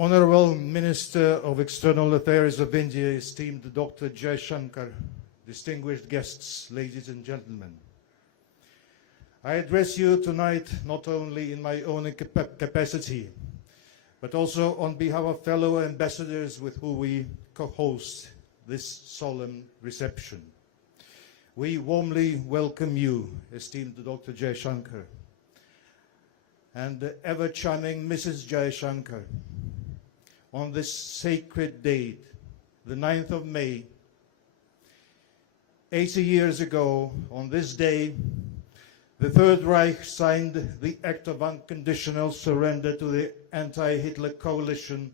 Honorable Minister of External Affairs of India, esteemed Dr. Jaishankar, distinguished guests, ladies and gentlemen. I address you tonight not only in my own capacity, but also on behalf of fellow ambassadors with whom we co-host this solemn reception. We warmly welcome you, esteemed Dr. Jaishankar, and the ever-charming Mrs. Jaishankar, on this sacred date, the 9th of May, 80 years ago, on this day, the Third Reich signed the Act of Unconditional Surrender to the anti-Hitler coalition,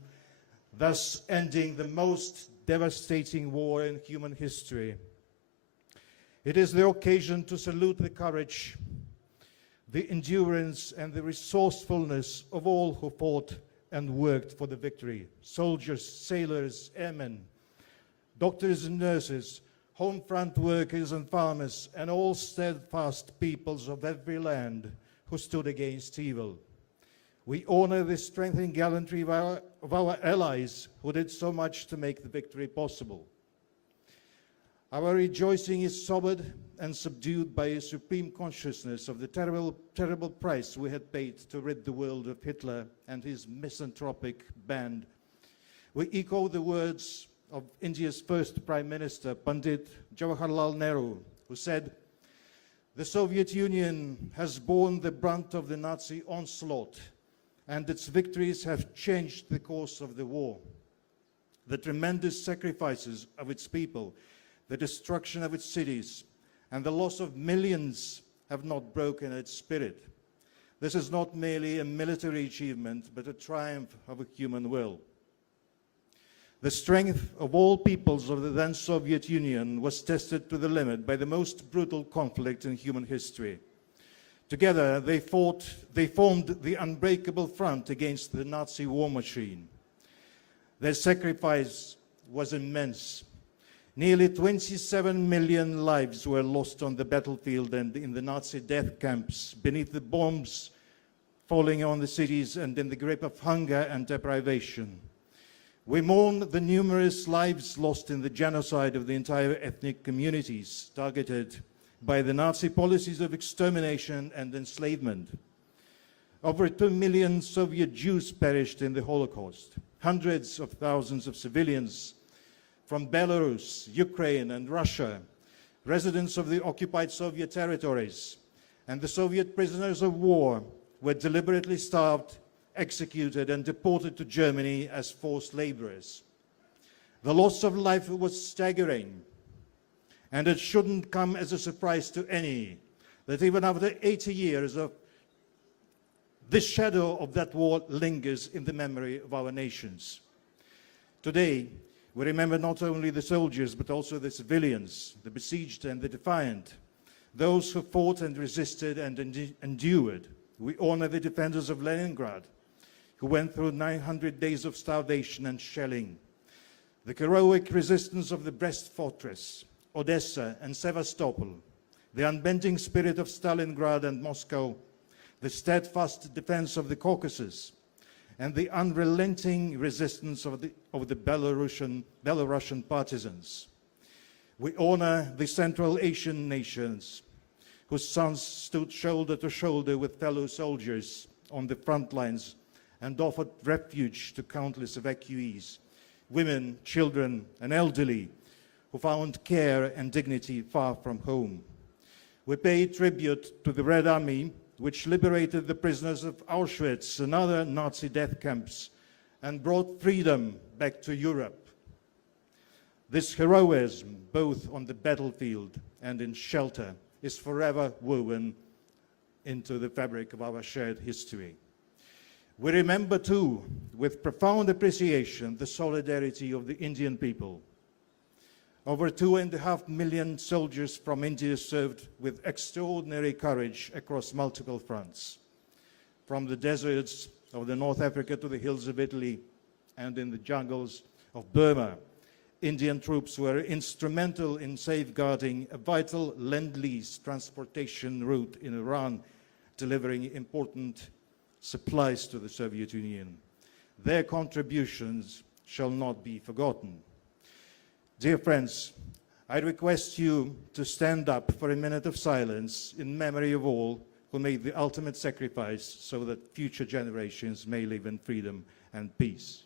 thus ending the most devastating war in human history. It is the occasion to salute the courage, the endurance, and the resourcefulness of all who fought and worked for the victory. Soldiers, sailors, airmen, doctors and nurses, home front workers and farmers, and all steadfast peoples of every land who stood against evil. We honor the strength and gallantry of our allies who did so much to make the victory possible. Our rejoicing is sobered and subdued by a supreme consciousness of the terrible price we had paid to rid the world of Hitler and his misanthropic band. We echo the words of India's first Prime Minister, Pandit Jawaharlal Nehru, who said, "The Soviet Union has borne the brunt of the Nazi onslaught, and its victories have changed the course of the war. The tremendous sacrifices of its people, the destruction of its cities, and the loss of millions have not broken its spirit. This is not merely a military achievement, but a triumph of a human will." The strength of all peoples of the then Soviet Union was tested to the limit by the most brutal conflict in human history. Together, they formed the unbreakable front against the Nazi war machine. Their sacrifice was immense. Nearly 27 million lives were lost on the battlefield and in the Nazi death camps, beneath the bombs falling on the cities and in the grip of hunger and deprivation. We mourn the numerous lives lost in the genocide of the entire ethnic communities targeted by the Nazi policies of extermination and enslavement. Over 2 million Soviet Jews perished in the Holocaust. Hundreds of thousands of civilians from Belarus, Ukraine, and Russia, residents of the occupied Soviet territories, and the Soviet prisoners of war were deliberately starved, executed, and deported to Germany as forced laborers. The loss of life was staggering, and it shouldn't come as a surprise to any that even after 80 years of this shadow of that war lingers in the memory of our nations. Today, we remember not only the soldiers, but also the civilians, the besieged and the defiant, those who fought and resisted and endured. We honor the defenders of Leningrad, who went through 900 days of starvation and shelling, the heroic resistance of the Brest Fortress, Odessa and Sevastopol, the unbending spirit of Stalingrad and Moscow, the steadfast defense of the Caucasus, and the unrelenting resistance of the Belarusian partisans. We honor the Central Asian nations whose sons stood shoulder to shoulder with fellow soldiers on the front lines and offered refuge to countless evacuees, women, children, and elderly who found care and dignity far from home. We pay tribute to the Red Army, which liberated the prisoners of Auschwitz and other Nazi death camps and brought freedom back to Europe. This heroism, both on the battlefield and in shelter, is forever woven into the fabric of our shared history. We remember too, with profound appreciation, the solidarity of the Indian people. Over 2.5 million soldiers from India served with extraordinary courage across multiple fronts, from the deserts of the North Africa to the hills of Italy and in the jungles of Burma. Indian troops were instrumental in safeguarding a vital Lend-Lease transportation route in Iran, delivering important supplies to the Soviet Union. Their contributions shall not be forgotten. Dear friends, I request you to stand up for a minute of silence in memory of all who made the ultimate sacrifice so that future generations may live in freedom and peace.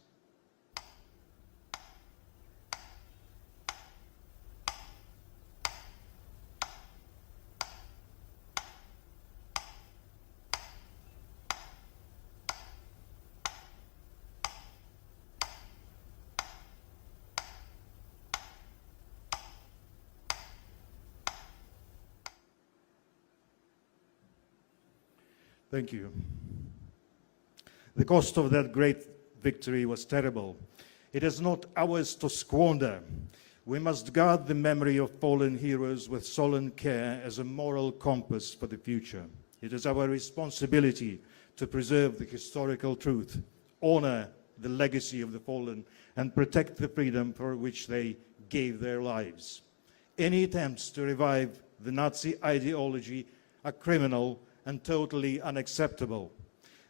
Thank you. The cost of that great victory was terrible. It is not ours to squander. We must guard the memory of fallen heroes with solemn care as a moral compass for the future. It is our responsibility to preserve the historical truth, honor the legacy of the fallen, and protect the freedom for which they gave their lives. Any attempts to revive the Nazi ideology are criminal and totally unacceptable.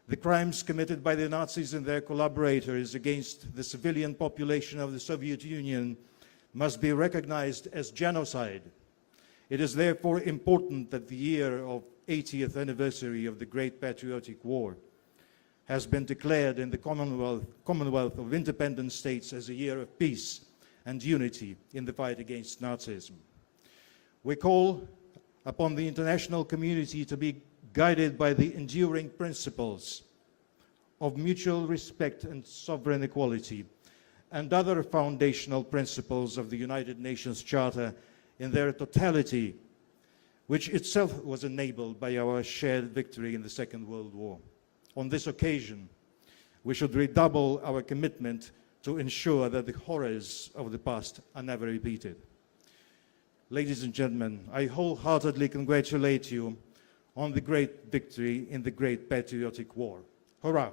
The crimes committed by the Nazis and their collaborators against the civilian population of the Soviet Union must be recognized as genocide. It is therefore important that the year of 80th anniversary of the Great Patriotic War has been declared in the Commonwealth of Independent States as a year of peace and unity in the fight against Nazism. We call upon the international community to be guided by the enduring principles of mutual respect and sovereign equality, and other foundational principles of the United Nations Charter in their totality, which itself was enabled by our shared victory in the Second World War. On this occasion, we should redouble our commitment to ensure that the horrors of the past are never repeated. Ladies and gentlemen, I wholeheartedly congratulate you on the great victory in the Great Patriotic War. Hurrah!